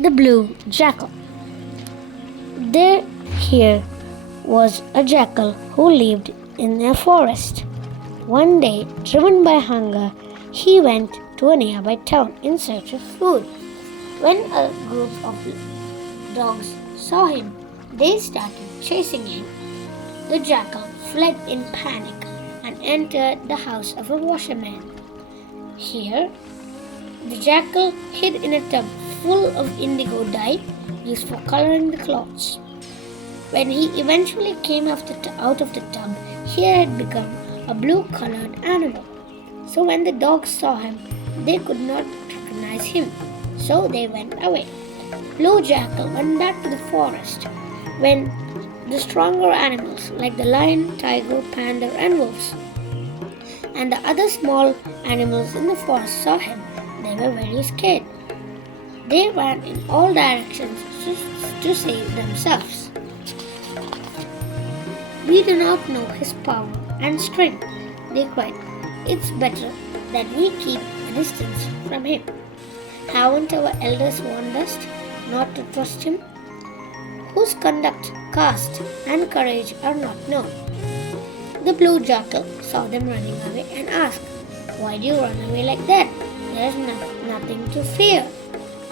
The blue jackal. Here was a jackal who lived in a forest. One day, driven by hunger, he went to a nearby town in search of food. When a group of dogs saw him, they started chasing him. The jackal fled in panic and entered the house of a washerman. Here, the jackal hid in a tub full of indigo dye used for coloring the clothes. When he eventually came out of the tub, he had become a blue-colored animal. So when the dogs saw him, they could not recognize him. So they went away. Blue Jackal went back to the forest. When the stronger animals like the lion, tiger, panda, and wolves and the other small animals in the forest saw him, they were very scared. They ran in all directions to save themselves. We do not know his power and strength, they cried. It's better that we keep a distance from him. Haven't our elders warned us not to trust him? Whose conduct, caste, and courage are not known. The blue jackal saw them running away and asked, Why do you run away like that? There is nothing to fear.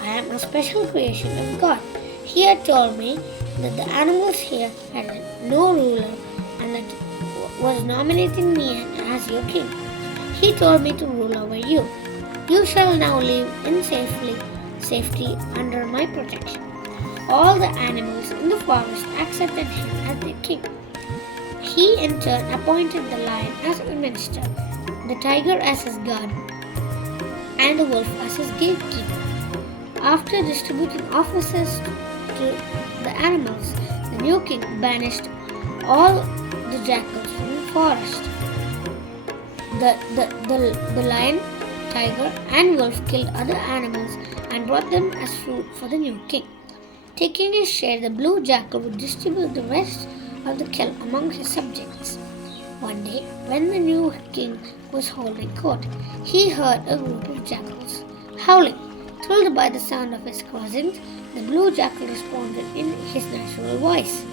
I am a special creation of God. He had told me that the animals here had no ruler and that was nominating me as your king. He told me to rule over you. You shall now live in safety under my protection. All the animals in the forest accepted him as their king. He in turn appointed the lion as a minister, the tiger as his guard, and the wolf as his gatekeeper. After distributing offices to the animals, the new king banished all the jackals from the forest. The lion, tiger, and wolf killed other animals and brought them as food for the new king. Taking his share, the blue jackal would distribute the rest of the kill among his subjects. One day, when the new king was holding court, he heard a group of jackals howling. Thrilled by the sound of his presence, the blue jackal responded in his natural voice.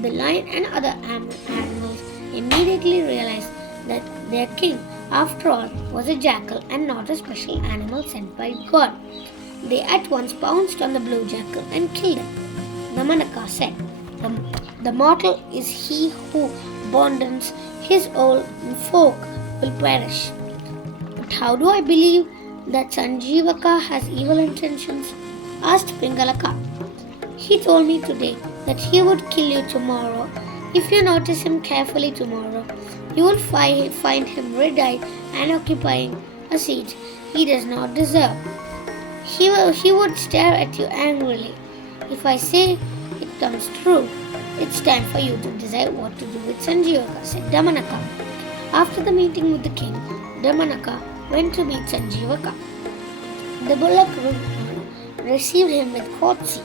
The lion and other animals immediately realized that their king, after all, was a jackal and not a special animal sent by God. They at once pounced on the blue jackal and killed him. Namanaka said, The mortal is he who abandons his own folk will perish. But how do I believe that Sanjeevaka has evil intentions? Asked Pingalaka. He told me today that he would kill you tomorrow. If you notice him carefully tomorrow, you will find him red-eyed and occupying a seat he does not deserve. He would stare at you angrily. If I say it comes true, it's time for you to decide what to do with Sanjeevaka, said Damanaka. After the meeting with the king, Damanaka went to meet Sanjeevaka. The bullock received him with courtesy.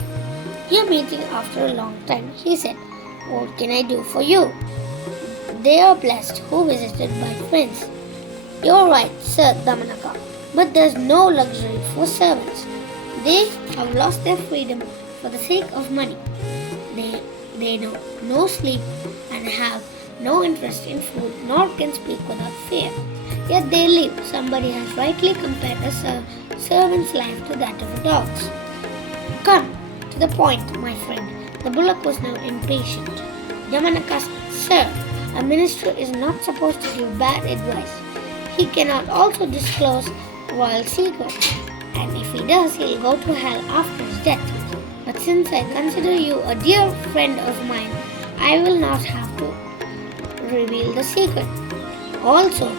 We are meeting after a long time, he said. What can I do for you? They are blessed who visited by friends. You're right, Sir Damanaka, but there's no luxury for servants. They have lost their freedom for the sake of money. They know no sleep and have no interest in food nor can speak without fear. Yet they live. Somebody has rightly compared a servant's life to that of a dog's. Come to the point, my friend. The bullock was now impatient. Yamanaka said, Sir, a minister is not supposed to give bad advice. He cannot also disclose royal secrets, and if he does, he'll go to hell after his death. But since I consider you a dear friend of mine, I will not have to reveal the secret. Also,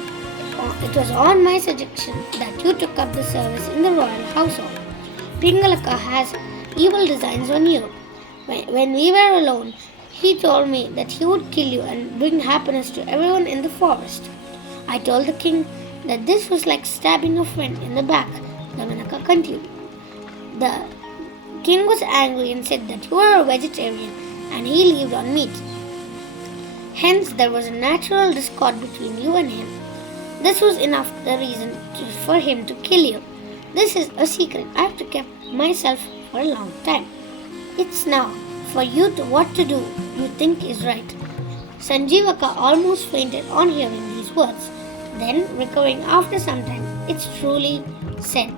it was on my suggestion that you took up the service in the royal household. Pingalaka has evil designs on you. When we were alone, he told me that he would kill you and bring happiness to everyone in the forest. I told the king that this was like stabbing a friend in the back, Damanaka continued. The king was angry and said that you were a vegetarian and he lived on meat. Hence, there was a natural discord between you and him. This was enough the reason for him to kill you. This is a secret I have to keep myself for a long time. It's now for you to what to do you think is right. Sanjeevaka almost fainted on hearing these words. Then, recovering after some time, it's truly said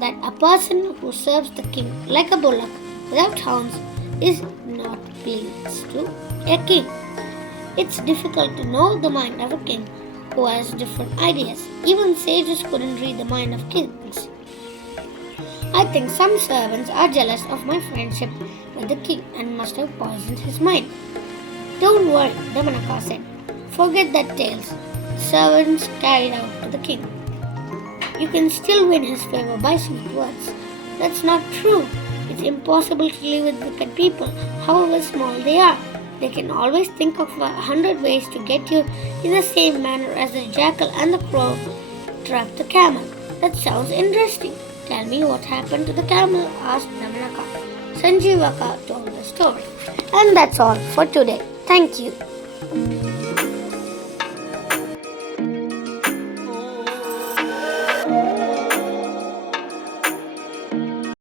that a person who serves the king like a bullock without hounds is not pleased to a king. It's difficult to know the mind of a king who has different ideas. Even sages couldn't read the mind of kings. I think some servants are jealous of my friendship with the king and must have poisoned his mind. Don't worry, Damanaka said. Forget that tales. Servants carried out to the king. You can still win his favor by sweet words. That's not true. It's impossible to live with wicked people, however small they are. They can always think of 100 ways to get you in the same manner as the jackal and the crow trapped the camel. That sounds interesting. Tell me what happened to the camel, asked Damanaka. Sanjeevaka told the story. And that's all for today. Thank you.